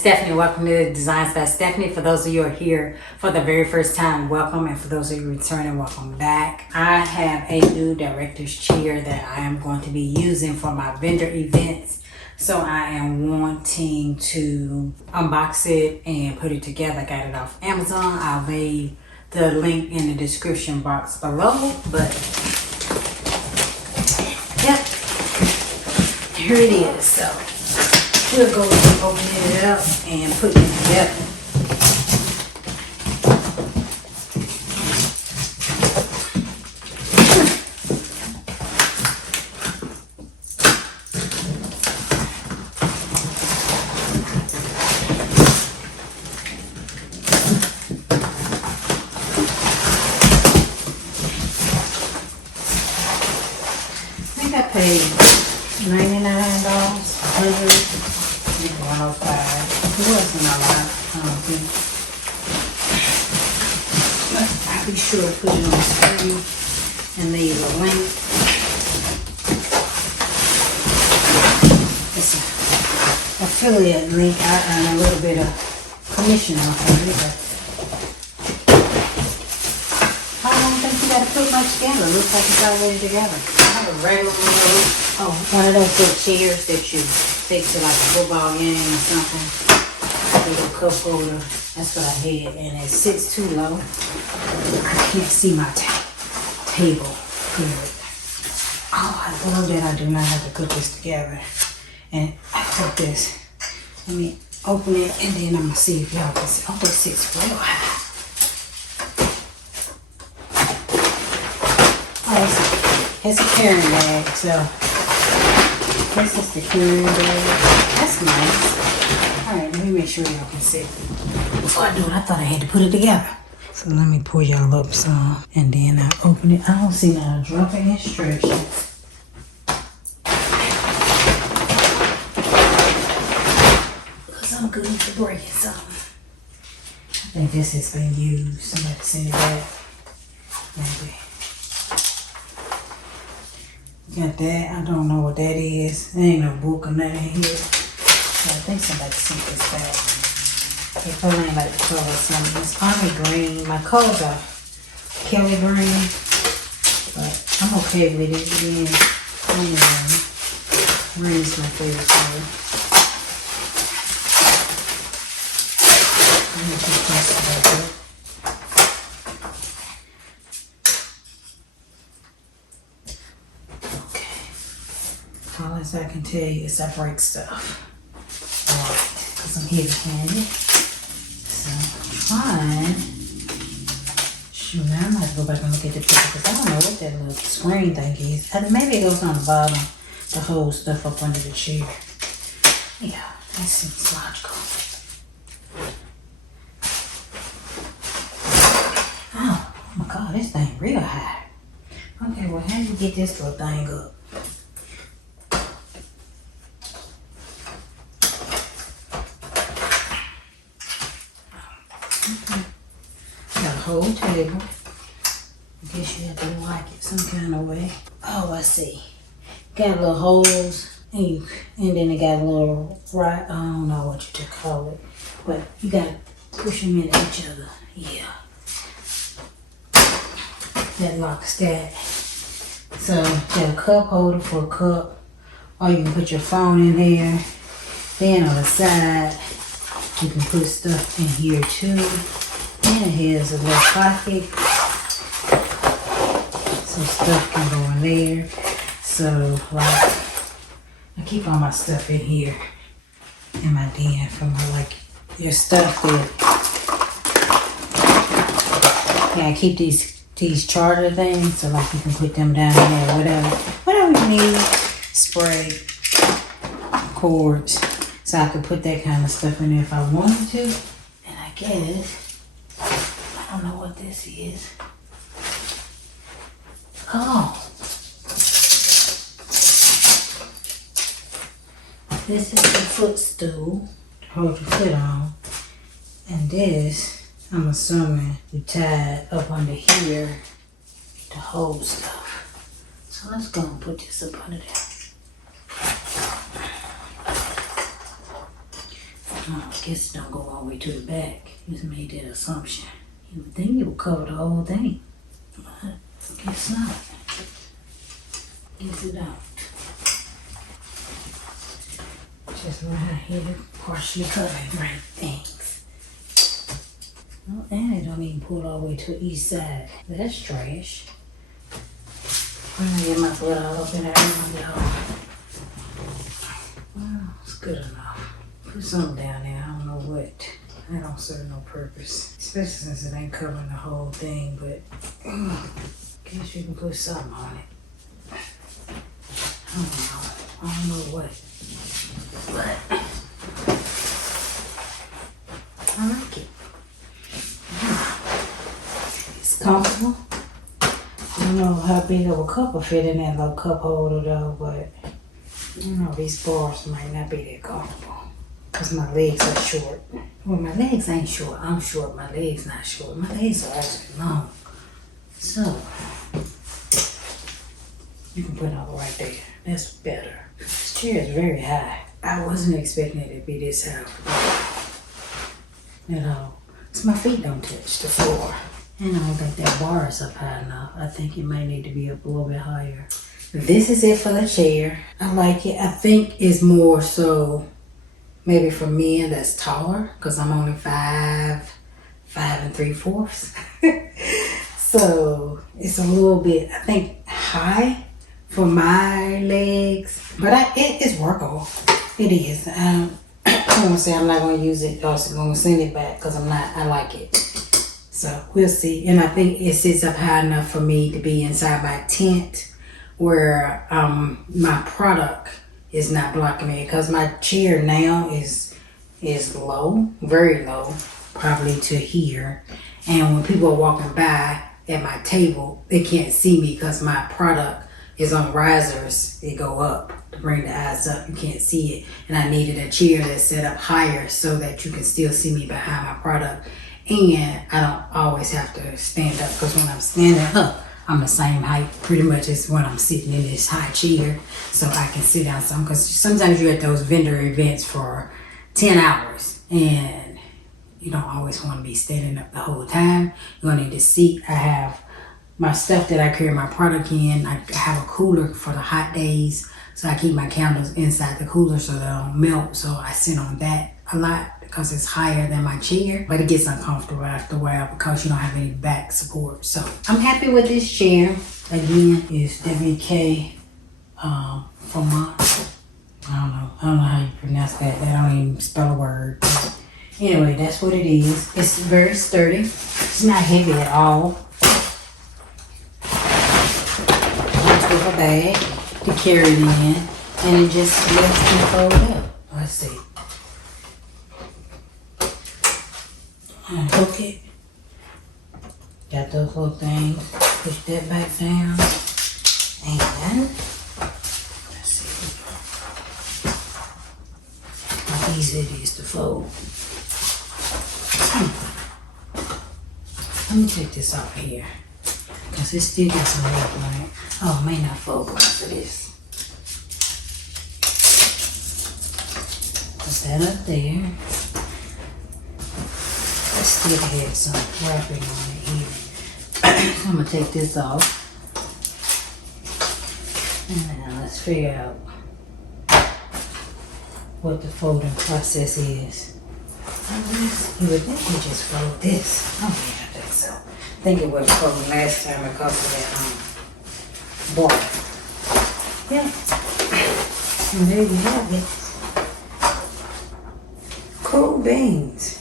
Steffanie. Welcome to Designs by Steffanie. For those of you who are here for the very first time, welcome. And for those of you returning, welcome back. I have a new director's chair that I am going to be using for my vendor events. So I am wanting to unbox it and put it together. I got it off Amazon. I'll leave the link in the description box below. But yep, here it is. So we'll go and open it up and put it together. I think I paid $99, $100. 105. It wasn't a lot, I don't think. But I'll be sure to put it on the screen and leave a link. It's an affiliate link. I earn a little bit of commission off of it, but I don't think you gotta put much together. It looks like it's already together. I have a regular one of those little chairs that you take to like a football game or something. A little cup holder. That's what I had, and it sits too low. I can't see my table good. Oh, I love that I do not have to put this together. And I put this. Let me open it, and then I'm gonna see if y'all can see. Oh, it sits real high. Oh, it's a carrying bag, so. This is the carrying bag. That's nice. Alright, let me make sure y'all can see. Before I do it, I thought I had to put it together. So let me pull y'all up some. And then I open it. I don't see no dropping instructions. Because I'm good for breaking something. I think this has been used. Somebody send it back. Maybe. Got that. I don't know what that is. There ain't no book or nothing here. So I think somebody sent this back. They probably ain't like the color or something. It's army green. My colors are Kelly green. But I'm okay with it. Again, green is my favorite color. I'm going to keep pressing about that. All as I can tell you is I break stuff. Alright, because I'm heavy-handed. So, fine. Shoot, now I'm going to have to go back and look at the picture because I don't know what that little screen thing is. Maybe it goes on the bottom to hold stuff up under the chair. Yeah, that seems logical. Oh my God, this thing real high. Okay, well, how do you get this little thing up? Got a whole table. I guess you have to like it some kind of way. Oh, I see. Got little holes, and then it got a little right. I don't know what you to call it, but you gotta push them into each other. Yeah, that locks that. So got a cup holder for a cup, or you can put your phone in there. Then on the side, you can put stuff in here too. And here's a little pocket. So stuff can go in there. So like, I keep all my stuff in here in my den for my like your stuff that. Yeah, I keep these charger things so like you can put them down there, whatever you need. Spray, cords. So I could put that kind of stuff in there if I wanted to. And I guess, I don't know what this is. Oh. This is the footstool to hold your foot on. And this, I'm assuming, you tie it up under here to hold stuff. So let's go and put this up under there. I guess it don't go all the way to the back. Just made that assumption. You would think it would cover the whole thing. But I guess not. Guess it don't. Just right here to partially cover right things. Oh, and it don't even pull all the way to the east side. That's trash. I'm gonna get my foot all up in there, y'all. Well, it's good enough. Put something down there, I don't know what. That don't serve no purpose. Especially since it ain't covering the whole thing, but guess you can put something on it. I don't know what. But I like it. It's comfortable. I don't know how big of a cup will fit in that little cup holder though, but you know, these bars might not be that comfortable because my legs are short. Well, my legs ain't short. I'm short. My legs not short. My legs are actually long. So, you can put it all right there. That's better. This chair is very high. I wasn't expecting it to be this high. You know, because my feet don't touch the floor. And I don't think that bar is up high enough. I think it might need to be up a little bit higher. This is it for the chair. I like it. I think it's more so maybe for men that's taller because I'm only 5 3/4. So it's a little bit, I think, high for my legs. But it's workable. It is. I don't want to say I'm not going to use it. I was going to send it back because I'm not. I like it. So we'll see. And I think it sits up high enough for me to be inside my tent where my product is not blocking me because my chair now is low, very low, probably to here. And when people are walking by at my table, they can't see me because my product is on risers. They go up to bring the eyes up. You can't see it. And I needed a chair that's set up higher so that you can still see me behind my product. And I don't always have to stand up because when I'm standing up, I'm the same height pretty much as when I'm sitting in this high chair. So I can sit down some because sometimes you're at those vendor events for 10 hours and you don't always want to be standing up the whole time. You're gonna need a seat. I have my stuff that I carry my product in. I have a cooler for the hot days. So I keep my candles inside the cooler so they don't melt. So I sit on that a lot because it's higher than my chair, but it gets uncomfortable after a while because you don't have any back support. So I'm happy with this chair. Again, it's WK Vermont. I don't know how you pronounce that. I don't even spell a word. But anyway, that's what it is. It's very sturdy. It's not heavy at all. Just with a bag to carry it in, and it just lets me fold up. Let's see. Hook it. Got those little things. Push that back down. And let's see how easy it is to fold. Let me take this off here because it still got some weight on it. Oh, it may not fold because of this. Put that up there. I still had some wrapping on it here. So I'm going to take this off. And now let's figure out what the folding process is. You would think we just fold this. Oh yeah, I think so. I think it was folded last time because of that bar. Yeah. And there you have it. Cool beans.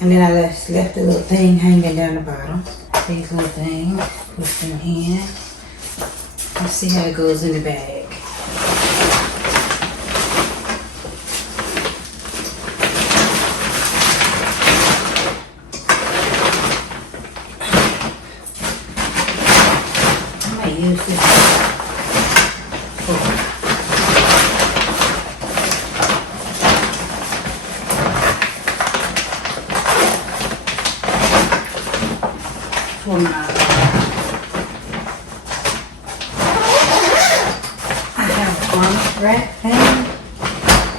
And then I just left a little thing hanging down the bottom. These little things, push them in. Let's see how it goes in the bag. I might use this for my I have a garment rack thing.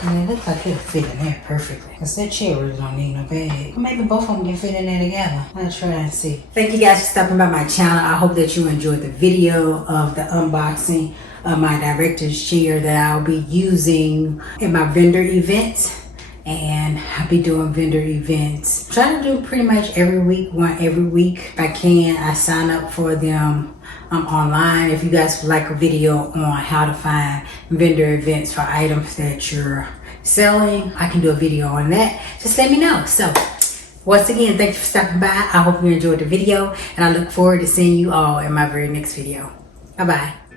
And it looks like it'll fit in there perfectly. Because that chair really don't need no bag. Maybe both of them can fit in there together. I'll try and see. Thank you guys for stopping by my channel. I hope that you enjoyed the video of the unboxing of my director's chair that I'll be using in my vendor events. And I'll be doing vendor events. I'm trying to do pretty much every week, one every week. If I can, I sign up for them online. If you guys would like a video on how to find vendor events for items that you're selling, I can do a video on that. Just let me know. So once again, thank you for stopping by. I hope you enjoyed the video, and I look forward to seeing you all in my very next video. Bye-bye.